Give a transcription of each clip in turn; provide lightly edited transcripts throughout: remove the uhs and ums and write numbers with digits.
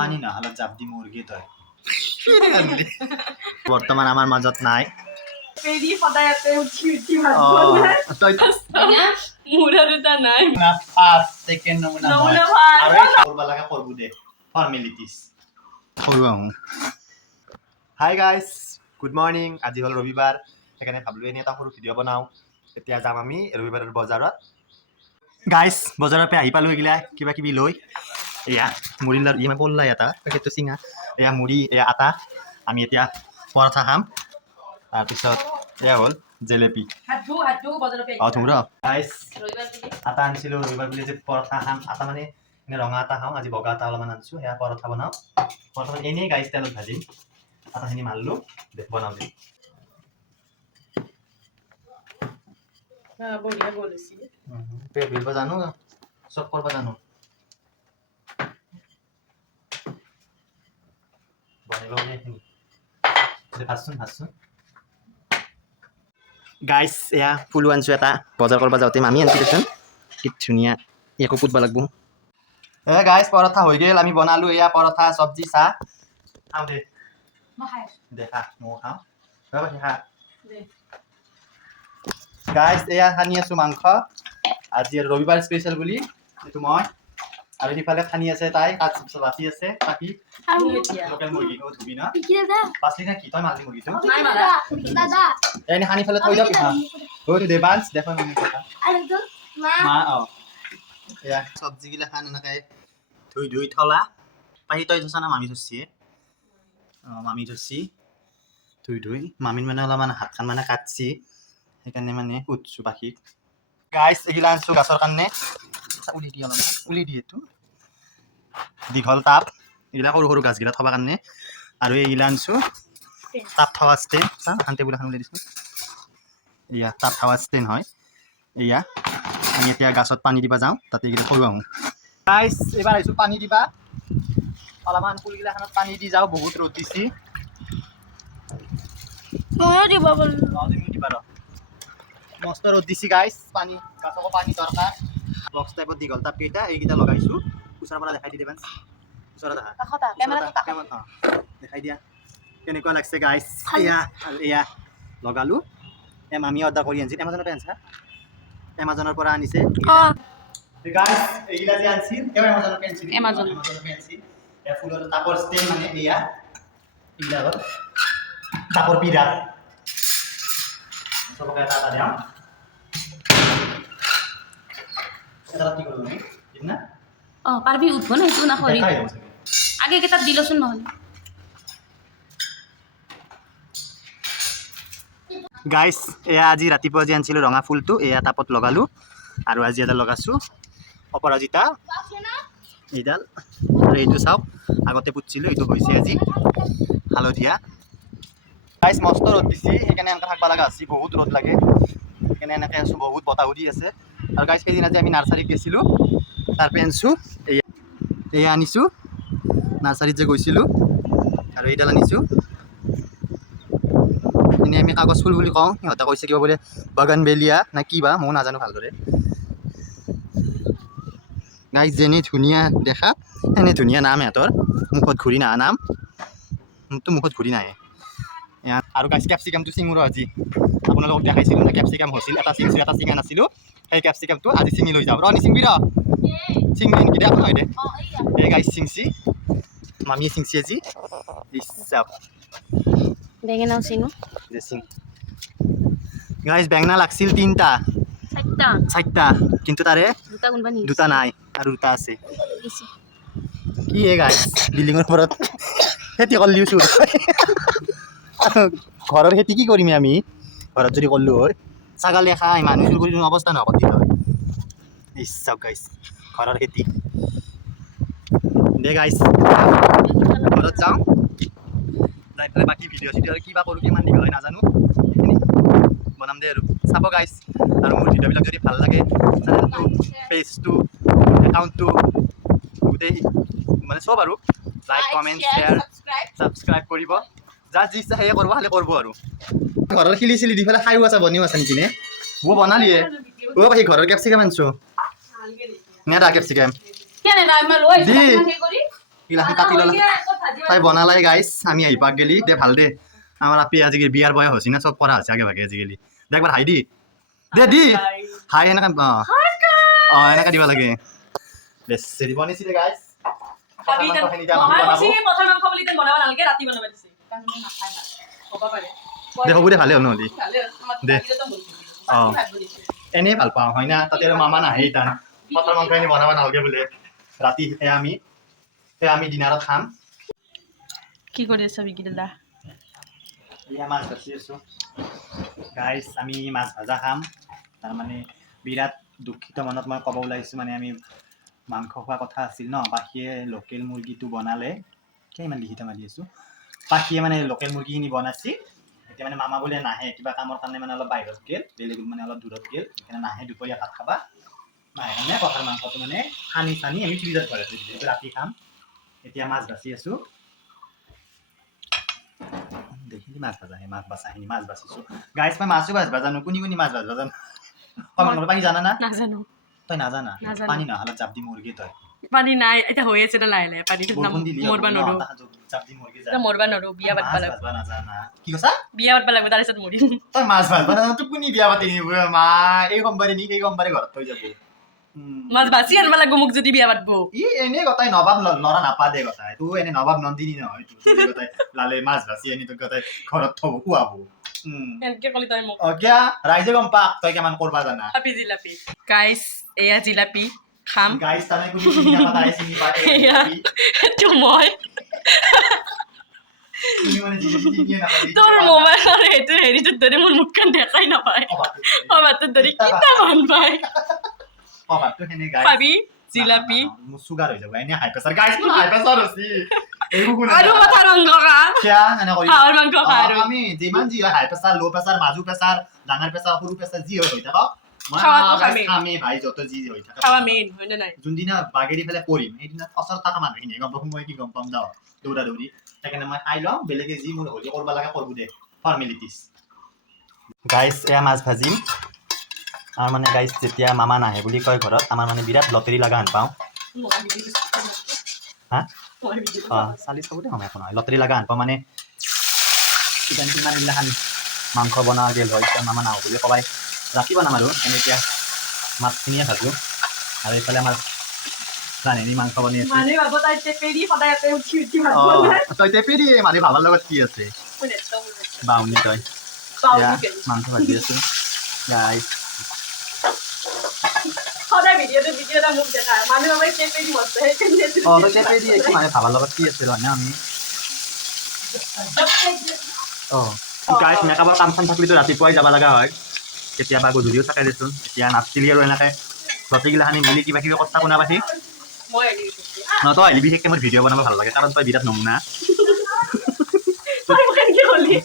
পানী নহ'লে জাপ দি মুৰ্গী তই বৰ্তমান আমাৰ মাজত নাই পেৰি সদায় ইয়াতে উঠি উঠি ভাত অ বনাই তই মুৰা দুটা নাই না ফাৰ্ষ্ট সেকেন্ড নমুনা নমুনা মই ভাল। আৰু কৰিব লাগে কৰব দে ফৰ্মেলিটিজ কৰো আহোঁ হাই গাইজ গুড মৰ্নিং আজি হ'ল ৰবিবাৰ সেইকাৰণে ভাবিলোঁ এনেই এটা সৰু ভিডিঅ' বনাওঁ এতিয়া যাম আমি ৰবিবাৰৰ বজাৰত গাইজ বজাৰৰ পৰা আহি পালোঁ এইগিলা কিবা কিবি লৈ এয়া মুড়ি লাড়ু ইমান পল্লা এটা পেকেটটো চিঙা এয়া মুড়ি এয়া আটা আমি এতিয়া পৰঠা খাম তাৰপিছত এয়া হ'ল জেলেপি হাতু বজাৰৰ পৰা অঁ থুম ৰ গাইজ ৰবিবাৰ বুলি আটা আনিছিলোঁ ৰবিবাৰ বুলি যে পৰঠা খাম আটা মানে এনে ৰঙা আটা খাওঁ আজি বগা আটা অলপমান আনিছোঁ সেয়া পৰঠা বনাওঁ পৰঠা এনেই গাইজ তেলত ভাজিম আটাখিনি মাৰিলোঁ দে বনাওঁ দে বঢ়িয়া বনাইছি পেট বিলব জানো চব কৰিব জানো বনাই লওঁ এইখিনি ভাজচোন গাইজ এয়া ফুলো আনিছোঁ এটা বজাৰ কৰিব যাওঁতে মামি আনিছোঁ দেচোন কি ধুনীয়া একো পুতব লাগব এ গাইজ পৰঠা হৈ গ'ল আমি বনালোঁ এয়া পৰঠা চব্জি চাহ খাওঁ দে দে খা ময়ো খাওঁ খা গাইজ এয়া সানি আছোঁ মাংস আজি ৰবিবাৰ স্পেচিয়েল বুলি এইটো মই আৰু সিফালে খানি আছে তাই তাত বাচি আছে বাকী লোকেল মুৰ্গী ধুবি না পাচলি না কি তই মাৰলি মুৰ্গীটো এনে সানি ফেলে থৈ দিয়ক হয়তো দে বাঞ্চ দেখো মানে কথা মা এয়া চব্জিগিলা খান এনেকৈ ধুই থলা পাহি তই থৈছা না মামি থৈছি মামি থৈছি ধুই মামীৰ মানে অলপমান হাতখন মানে কাটছি সেইকাৰণে মানে সুধছোঁ পাখিক গাইজ এইগিলা আনিছোঁ গাছৰ কাৰণে উলি দিয়ে এইটো দীঘল টাব এইগিলা সৰু সৰু গাছগিলা থবৰ কাৰণে আৰু এইগিলা আনিছোঁ টাব থোৱা ষ্টেণ্ড চা এখন টেবুল এখন উলিয়াই দিছোঁ এয়া টাব থোৱা ষ্টেণ্ড হয় এয়া আমি এতিয়া গাছত পানী দিবা যাওঁ তাতে এইগিলা সৰু আহোঁ গাইজ এইবাৰ আহিছোঁ পানী দিবা অলপমান ফুলগিলাখনত পানী দি যাওঁ বহুত ৰ'দ দিছি দিবা ৰ মস্ত ৰ'দ দিছি গাইজ পানী গাছকো পানী দৰকাৰ বক্স টাইপত দীঘল টাপ কেইটা এইকেইটা লগাইছোঁ ওচৰৰ পৰা দেখাই দি দিবা ওচৰত দেখাই দিয়া কেনেকুৱা লাগছে গাইজ এয়া লগালোঁ মামি অৰ্ডাৰ কৰি আনিছিল এমাজনৰ পৰা আনিছা এমাজনৰ পৰা আনিছে গাইজ এইগিলা যে আনিছিল এমাজনৰ পৰা আনিছিল এমাজনৰ পৰা আনিছিল এয়া ফুলৰ টাপৰ ষ্টেণ্ড মানে এয়া এইগিলা হ'ল টাপৰ পিৰা চবকে এটা এটা দিওঁ এটা কি করব আমি ঠিক না পারবি উঠব না একটু না করি আগে কেটা দিলছুন নহলে গাইজ এয়া আজি ৰাতিপুৱা যে আনিছিলোঁ ৰঙা ফুলটো এয়া টাপত লগালোঁ আৰু আজি এটা লগাইছোঁ অপৰাজিতা এইডাল আৰু এইটো চাওক আগতে পুতিছিলোঁ এইটো হৈছে আজি হালধীয়া গাইজ মস্ত ৰ'দ দিছি সেইকাৰণে এনেকৈ থাকিব লগা হৈছে বহুত ৰ'দ লাগে সেইকাৰণে এনেকৈ আছোঁ বহুত বতাহো দি আছে আৰু গাইজ সেইদিনা যে আমি নাৰ্চাৰীত গৈছিলোঁ তাৰ পৰা আনিছোঁ এয়া আনিছোঁ নাৰ্চাৰীত যে গৈছিলোঁ আৰু এইডাল আনিছোঁ এনেই আমি কাগজ ফুল বুলি কওঁ সিহঁতে কৈছে কিবা বোলে বাগানবেলিয়া নে কি বা ময়ো নাজানো ভালদৰে গাইজ যেনে ধুনীয়া দেখাত সেনে ধুনীয়া নাম সিহঁতৰ মুখত ঘূৰি নাহা নাম মোৰতো মুখত ঘূৰি নাহে আৰু গাইজ কেপচিকামটো চিঙো আজি আপোনালোকক দেখাইছিলোঁ না কেপচিকাম হৈছিল এটা চিঙিছোঁ এটা চিঙা নাছিলোঁ সেই কেপচিকামটো আজি চিঙি লৈ যাওঁ ৰ নিচিঙবি ৰ চিঙবি নেকি দে নহয় দে এই গাইজ চিঙছি মামীয়ে চিঙছি আজি ইচ্ছাপ বেঙেনাও চিঙো দে চিং গাইজ বেঙেনা লাগছিল তিনিটা চাৰিটা কিন্তু তাৰে দুটা নাই আৰু দুটা আছে কি হে গাইজ বিল্ডিঙৰ ওপৰত খেতি কৰিলিওছোঁ ঘৰৰ খেতি কি কৰিম আমি ঘৰত যদি কৰিলোঁ হয় ছাগালে খাই মানুহ চুৰ কৰি অৱস্থা নহয় কৰি হয় ইচ্ছাক গাইজ ঘৰৰ খেতি দে গাইজ ঘৰত যাওঁ যাই পেলাই বাকী ভিডিঅ' চিডিঅ' কিবা কৰোঁ কিমান দীঘল হয় নাজানো সেইখিনি বনাম দে আৰু চাব গাইজ আৰু মোৰ ভিডিঅ'বিলাক যদি ভাল লাগে চেনেলটো পেজটো একাউণ্টটো গোটেই মানে চব আৰু লাইক কমেণ্ট শ্বেয়াৰ ছাবস্ক্ৰাইব কৰিব যাৰ যি ইচ্ছা সেয়ে কৰিব খালি কৰিব আৰু ঘৰৰ খিলি চিলি দি পেলাই খায়ো আছে বনিও আছে নেকি নে বনালিয়ে সেই ঘৰৰ কেপচিকাম আনিছোঁ নে দা কেপচিকাম দি বিলাহী কাটি ল'লা তাই বনালাই গাইছ আমি আহি পাক গেলি দে ভাল দে আমাৰ আপি আজিকালি বিয়াৰ বয়স হৈছে না চব কৰা হৈছে আগে ভাগে আজিকালি দে একবাৰ হাই দি দে দি হাই এনেকা এনেকা দিব লাগে বেছ দিব নিছিলে গাইছ দে হ'ব দে ভালে হ'ল নহ'লি দে এনেই ভাল পাওঁ হয় না তাতে আৰু মামা নাহেই তান পথাৰ মাংস এনে বনাব নালাগে বোলে ৰাতি আমি ডিনাৰত খাম কি কৰি আছা বিকি দাদা এয়া মাছ ভাজি আছোঁ গাইছ আমি মাছ ভাজা খাম তাৰমানে বিৰাট দুখিত মনত মই ক'ব ওলাইছোঁ মানে আমি মাংস খোৱা কথা আছিল ন পাখিয়ে লোকেল মুৰ্গীটো বনালে কিয় ইমান লিখিত মাৰি আছোঁ পাখিয়ে মানে লোকেল মুৰ্গীখিনি বনাইছি এতিয়া মানে মামা বোলে নাহে কিবা কামৰ কাৰণে মানে অলপ বাহিৰত গ'ল বেলেগ মানে অলপ দূৰত গ'ল সেইকাৰণে নাহে দুপৰীয়া ভাত খাবা নাহে মানে পথাৰ মাংসটো মানে সানি আমি ফ্ৰিজত ভৰাই থৈ দিলোঁ ৰাতি খাম এতিয়া মাছ বাচি আছোঁ দেখিলি মাছ ভাজাহে মাছ বাচাখিনি মাছ বাচিছোঁ গাইছ মই মাছো ভাজবা জানো কোনি মাছ ভাজবা জানো কমেণ্ট পানী জানা না নাজানো তই নাজানা পানী নহ'লে জাপ দি মুৰ্গী তই পানী নাই এতিয়া হৈ আছে না লাহে লাহে পানীটো মৰবা নৰো জাপ দি মুৰ্গী যা মৰবা নৰো বিয়া পাতবা লাগিব ভাজবা নাজানা কি কৈছা বিয়া পাতবা লাগিব তাৰ পিছত মৰিম তই মাছ ভাজবা নাজানা তোক কোনি বিয়া পাতি নিব মা এই সোমবাৰে নি এই সোমবাৰে ঘৰত থৈ যাব মাছ বাচি আনবা লাগিব মোক যদি বিয়া পাতব ই এনে গতাই নবাব লৰা নাপা দে গতাই তুই এনে নবাব নন্দিনী নহয় তুই গতাই লালে মাছ বাচি আনি তোক গতাই ঘৰত থব খুৱাব এনেকে কলি তই মোক কিয়া ৰাইজে গম পাক তই কিমান কৰবা জানা হাপি জিলাপি গাইছ এয়া জিলাপি খাম গাইছ তানে কোনি চিনি নাপায় তাই চিনি পায় এইটো মই তুমি মানে জিলাপি চিনি নাপায় তোৰ মোবাইলৰ এইটো হেৰিটোত ধৰি মোৰ মুখখন দেখাই নাপায় অবাটোত ধৰি কিতা মান পায় অবাটো হেনে গাইছ পাবি জিলাপি মোৰ সুগাৰ হৈ যাব এনে হাই প্ৰেছাৰ গাইছ মোৰ হাই প্ৰেছাৰ আছে আৰু মাথা ৰংগ কা কিয়া এনে কৰি খাৱাৰ মাংস খা আৰু আমি যিমান যি হাই প্ৰেছাৰ ল' প্ৰেছাৰ মাজু প্ৰেছাৰ ডাঙৰ প্ৰেছাৰ সৰু প্ৰেছাৰ যি হৈ থাকক আমি ভাই যত যি হৈ থাকে খাৱা মেইন হয় না নাই যোনদিনা বাগেৰি ফেলে পৰিম সেইদিনা ফচৰ থকা মানুহখিনি গম পাব মই কি গম পাম যাওঁ দৌৰা দৌৰি সেইকাৰণে মই খাই লওঁ বেলেগে যি মোৰ হ'লে কৰিব লাগে কৰিব দে ফৰ্মেলিটিজ গাইছ এয়া মাছ ভাজিম আৰু মানে গাইছ যেতিয়া মামা নাহে বুলি কয় ঘৰত আমাৰ মানে বিৰাট লটাৰী লগা হেন পাওঁ হা চালি চাব দে সময় একো নহয় লটাৰী লগা হেন পাওঁ মানে কিমান এইগিলাখান মাংস বনোৱা গেল হয় এতিয়া মামা নাহো বুলি ক'বাই ৰাতি বনাম আৰু এনে এতিয়া মাছখিনিয়ে ভাজোঁ আৰু এইফালে আমাৰ ৰান্ধনী মাংস বনাই আছে তই টেপেৰি মানে ভালৰ লগত কি আছে বাউনী তই মাংস ভাজি আছোঁ গাইছ মানে ভালৰ লগত কি আছিল হয় না আমি গাইছ মেকআপৰ কাম চাম থাকিলেতো ৰাতিপুৱাই যাব লগা হয় কেতিয়াবা গধূলিও থাকে দেচোন এতিয়া নাচিলি আৰু এনেকৈ লতিগিলাখানি মিলি কিবা কিবি কথা শুনা পাঠি তই আহিলি বিশেষকৈ মোৰ ভিডিঅ' বনাব ভাল লাগে কাৰণ তই বিৰাট নমুনা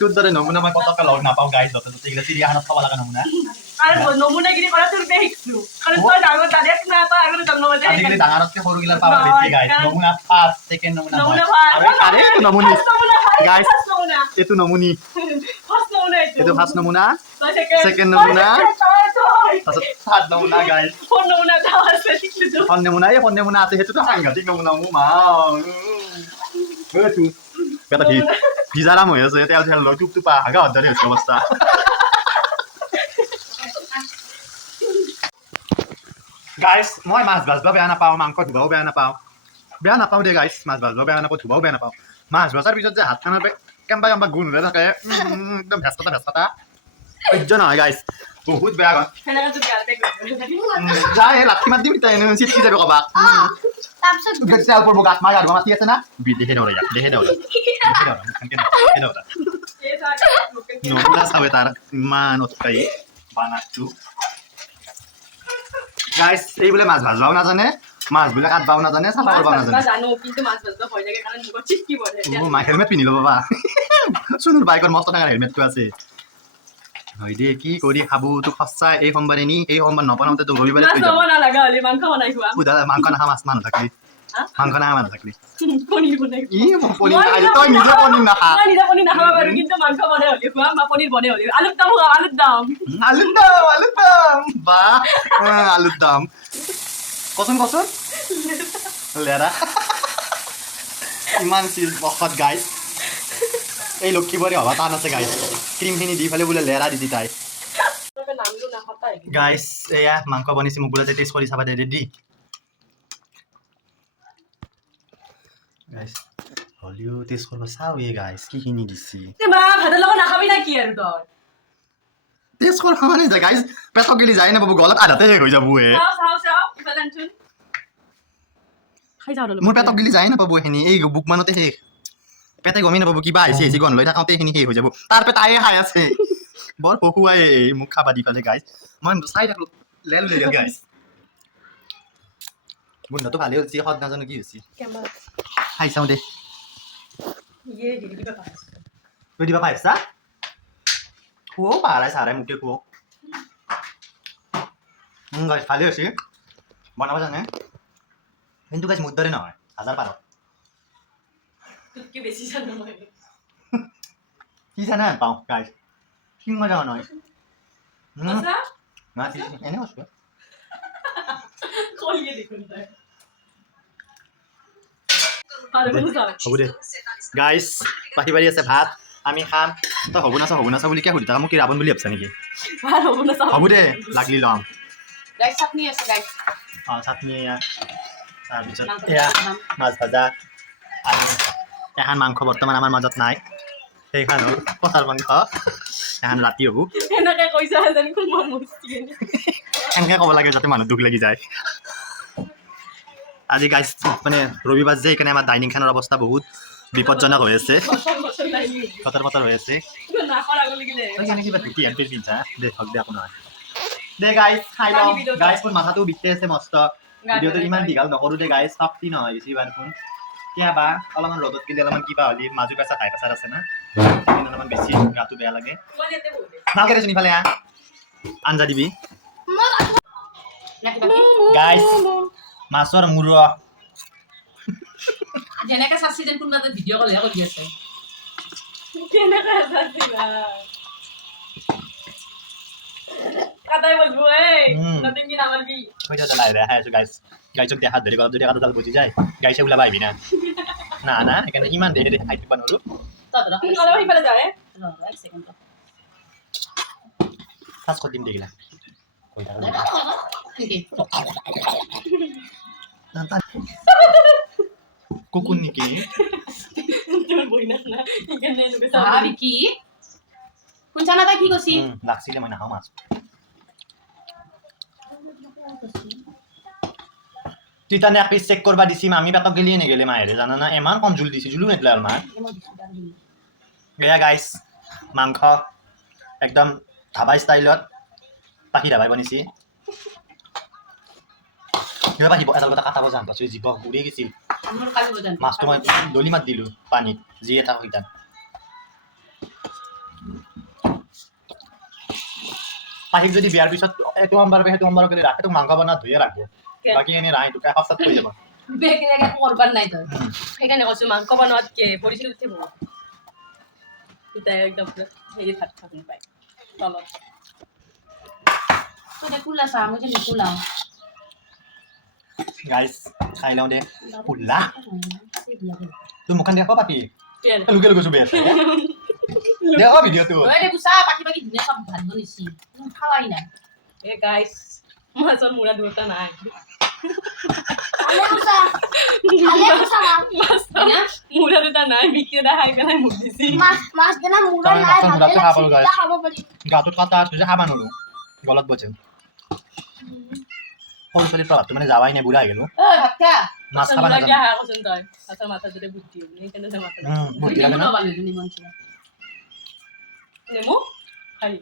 তোৰ দৰে নমুনা মই পতককৈ লগ নাপাওঁ গাইছ য'তে ত'তে এইগিলা চিৰিয়াখানাত চাব লগা নমুনা আজিকালি ডাঙৰতকৈ সৰুগিলাৰ পাৱাৰ বেছি গাইছ নমুনা ফাৰ্ষ্ট ছেকেণ্ড নমুনা নমুনি গাইছ এইটো নমুনি এইটো ফাৰ্ষ্ট নমুনা ছেকেণ্ড নমুনা তাৰপিছত থাৰ্ড নমুনা গাইছ ফোন নমুনা আছে সেইটোতো সাংঘাতিক নমুনা মোৰ মা এটা ভিজাৰাম হৈ আছে তেওঁ টোপটোপা হাগা হদ্দাৰি হৈছে অৱস্থা গাইছ মই মাছ ভাজবা বেয়া নাপাওঁ মাংস ধুবাও বেয়া নাপাওঁ দে গাইছ মাছ ভাজবা বেয়া নাপাওঁ ধুবাও বেয়া নাপাওঁ মাছ ভাজাৰ পিছত যে হাতখনৰ কেম্বা গুণ হৈ থাকে একদম ভেচকটা সহ্য নহয় গাইছ বহুত বেয়া গণ যায় লাঠি মাত দিম চিটকি যাবি ক'বা গাত মাৰ গাড়ুৱা মাতি আছে না দেখে দেওঁ নমুনা চাবে তাৰ ইমান অটকাই বানাটো গাইছ এই বোলে মাছ ভাজবাও নাজানে মাছ বোলে কাটবাও নাজানে চাফা কৰবাও নাজানে মাক হেলমেট পিন্ধি ল'ব বাবা চোনৰ বাইকৰ মস্ত ডাঙৰ হেলমেটটো আছে হয় দে কি কৰি খাব তোক সঁচাই এই সোমবাৰে নি এই সোমবাৰ নবনাওঁতে তোক ৰবিবাৰে মাংস নাখা মাছ মানুহ থাকলি মাংস নাখা মানুহ থাকলি তই নিজে পনীৰ নাখা আলুৰ দাম কচোন লেৰা ইমান চিজ বখত গাইছ এই লক্ষীবৰে হবা টান আছে গাইছ ক্ৰীমখিনি দি ফেলে বোলে লেৰা দি তাই গাইছ এয়া মাংস বনিছে মোক বোলে টেষ্ট কৰি চাবা দে ৰেডি গাইছ হলিও টেষ্ট কৰিব চাওঁ এই গাইছ কিখিনি দিছি টেষ্ট কৰা মানে যে গাইছ পেটক গেলি যায় নাপাব গলত আধাতে শেষ হৈ যাব মোৰ পেটক গেলি যায় নাপাব এইখিনি এই বুক মানতে শেষ পেটে গমেই নাপাব কিবা আহিছে আহিছে গন লৈ থাকোঁতে এইখিনি শেষ হৈ যাব তাৰ পেট আয়ে খাই আছে বৰ পকুৱাই মোক খাবা দি পালে গাইছ মই চাই থাকলো লেল লৈ গেল গাইছ গোন্ধটো ভালে হৈছে সদ নাজানো কি হৈছে খাই চাওঁ দে তই দিবা পাৰিছা খুও পাৰাই চাৰাই মোকে খুও গাইছ ভালে হৈছে বনাব জানে কিন্তু গাইছ মোৰ দৰে নহয় 1000 কি জানা পাওঁ গাইছ কি মজা নহয় এনে আছো হ'ব দে গাইছ পাতি পাৰি আছে ভাত আমি খাম তই হ'ব নাচা বুলি কিয় সুধি থাকা মোক কি ৰাৱণ বুলি ভাবছা নেকি হ'ব দে লাগলি ল'ম চাটনি এয়া তাৰপিছত এয়া মাছ ভাজা আৰু এখন মাংস বৰ্তমান আমাৰ মাজত নাই সেইখন হ'ল কঁঠাল মাংস এখন ৰাতি হ'ব এনেকৈ ক'ব লাগে যাতে মানুহ দুখ লাগি যায় আজি গাইছ মানে ৰবিবাৰ যে সেইকাৰণে আমাৰ ডাইনিংখনৰ অৱস্থা বহুত বিপদজনক হৈ আছে কটৰ পটৰ হৈ আছে কিবা ধুতি এণ্টিৰ পিন্ধা দে হওক দে আপোনাৰ দে গাইছ খাই লওঁ গাইছ মোৰ মাথাটো বিষে আছে মস্ত ভিডিঅ'টো ইমান দীঘল নকৰোঁ দে গাইছ শক্তি নহয় বেছি বাৰ ফোন কিবা অলপমান ৰ'দত গ'লে অলপমান কিবা হ'লে মাজু পেচা হাই প্ৰেছাৰ আছে না অলপমান বেছি গাটো বেয়া লাগে ভালকৈ দেচোন ইফালে আঞ্জা দিবি গাইছ মাছৰ মূৰ যেনেকে চাচি যেন কোনোবা ভিডিঅ' কল কৰি আছে কাটাই বলবো নতুন কি নামার কি কইটা তো লাই দেখা আছে গাইস গাইসক দেখা ধরে গলা যদি কাটা জাল বুঝি যায় গাইসে উলা পাইবি না না না এখানে ইমান দেরি দেরি খাইতে পানলু তাতরা আলো ভাই ফেলে যায় এক সেকেন্ড পাস কত দিন দেখিলা কইটা কি কুকুন নিকি তোর বইনা না এখানে নুকে সাবি কি কোন জানাটা কি কইছি লাগছিলে মানে হাও মাছ তিতানে এক পিস চেক করবা দিছি আমি পেটক গেলি নে গেলে মায়েরে জানা না এমান কম জুল দিছি জুলু নেতলা আর মা গয়া গাইস মাংস একদম ধাবা স্টাইলত পাখি ধাবাই বনিছি কিবা পাখি এটাল কথা কাটাব জান পাছই জীব উড়ে গেছিল মাছটো মই দলি মাত দিলু পানীত জি এটা কইতান পাহিক যদি বিয়ার পিছত এটো আমবার বে হেতু আমবার করে রাখে তো মাংস বনা ধুয়ে রাখবো বাকি এনে রাই তো কাপ সাত হই যাব বেকে লাগা করবার নাই তো এখানে কইছো মাংস বানাত কে পরিচিত উঠে বল এটা একদম এই থাক থাকুন পাই চলো তো দেখুলা সামনে যে নিকুলা গাইস খাই লাও দে পুল্লা তুই মুখান দেখো পাপি লুকে লুকে সুবে আছে দেখো ভিডিও তো ওই দেখো সা পাখি পাখি দিনে সব ভাত বনিছি খাওয়াই না এ গাইস মাছর মুড়া দুটা নাই মুড়া দুটা নাই বিক্রি দেখাই পেলাই মুখ দিছি মাছ দেনা মুড়া নাই ভালো খাবো পারি গাটো কাটা আছে যে খাবা নলু গলত বচে কোন চলি তো তুমি যাওয়াই না বুড়া গেল এ ভাতকা মাছ খাবা না যা হ্যাঁ কোন তাই আচ্ছা মাথা ধরে বুদ্ধি নেই কেন যে মাথা বুদ্ধি লাগে না ভালো জনি মন ছিল নেমু খাই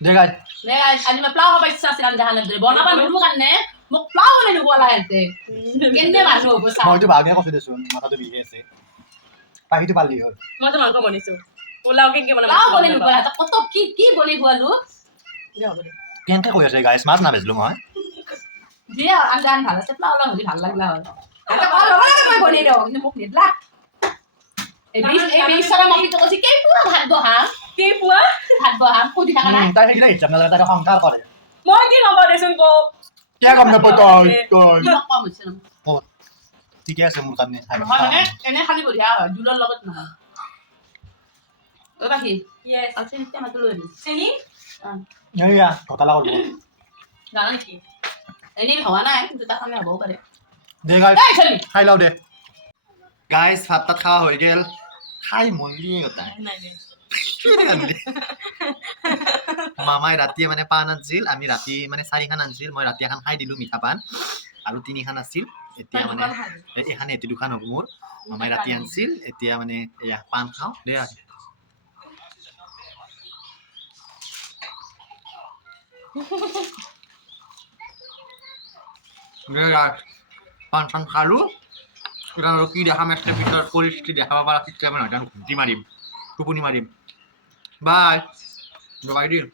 দে গাই নে আজি মে প্লাও হবে ইচ্ছা আছে জাহান ধরে বনাবা নুরু কানে মোক প্লাও নে বলা হেতে কেনে মানু বসা মই তো ভাগে কইছো দেছুন মাথাটো বিহে আছে পাহিটো পালি হল মই তো মাংস বনিছো পোলাও কেনকে বনাবা প্লাও বনে নুবা তা কত কি কি বনে গুয়ালু দে হবে কেনকে কই আছে গাইস মাছ না বেজলু মই দিয়া আনজান ভালো আছে প্লাও লা হলি ভাল লাগলা হয় এটা ভালো লাগে মই বনে দাও কিন্তু মোক নেদলা এই বিশ সারা মাপি তো কইছি কে পুরা ভাত বহা কে পুরা ভাত বহা কদি টাকা না তাই হেগিলা ইচ্ছা না তাই সংসার করে মই কি খবর দেছুন কো কিয় গম নাপাৱ তই তই কিবা কম হৈছে ন ঠিকে আছে মোৰ কাৰণে খাই নহয় মানে এনে খালি বঢ়িয়া হয় জোলৰ লগত নহয় বাকী Yes. আছে নিত্য মাতো লৈ আহিবি চেনি এয়া ঘটালা কৰিব জানা নেকি এনেই হোৱা নাই দুটা খামে হ'বও পাৰে দে গাইছ এই চলি খাই লওঁ দে গাইছ ভাত তাত খোৱা হৈ গ'ল খাই মৰিয়ে গতাই নাই নাই মামাই ৰাতিয়ে মানে পাণ আনিছিল আমি ৰাতি মানে 4খান আনিছিল মই ৰাতি এখন খাই দিলোঁ মিঠা পাণ আৰু 3খান আছিল এতিয়া মানে এইখানে এটি 2খান হ'ব মোৰ মামাই ৰাতি আনিছিল এতিয়া মানে এয়া পাণ খাওঁ দে আৰু পাণ চান খালোঁ এতিয়া আৰু কি দেখাম একটা পিছত পৰিস্থিতি দেখাব পৰা তেতিয়া মানে ঘুমটি মাৰিম টোপনি মাৰিম বাই বাই দিম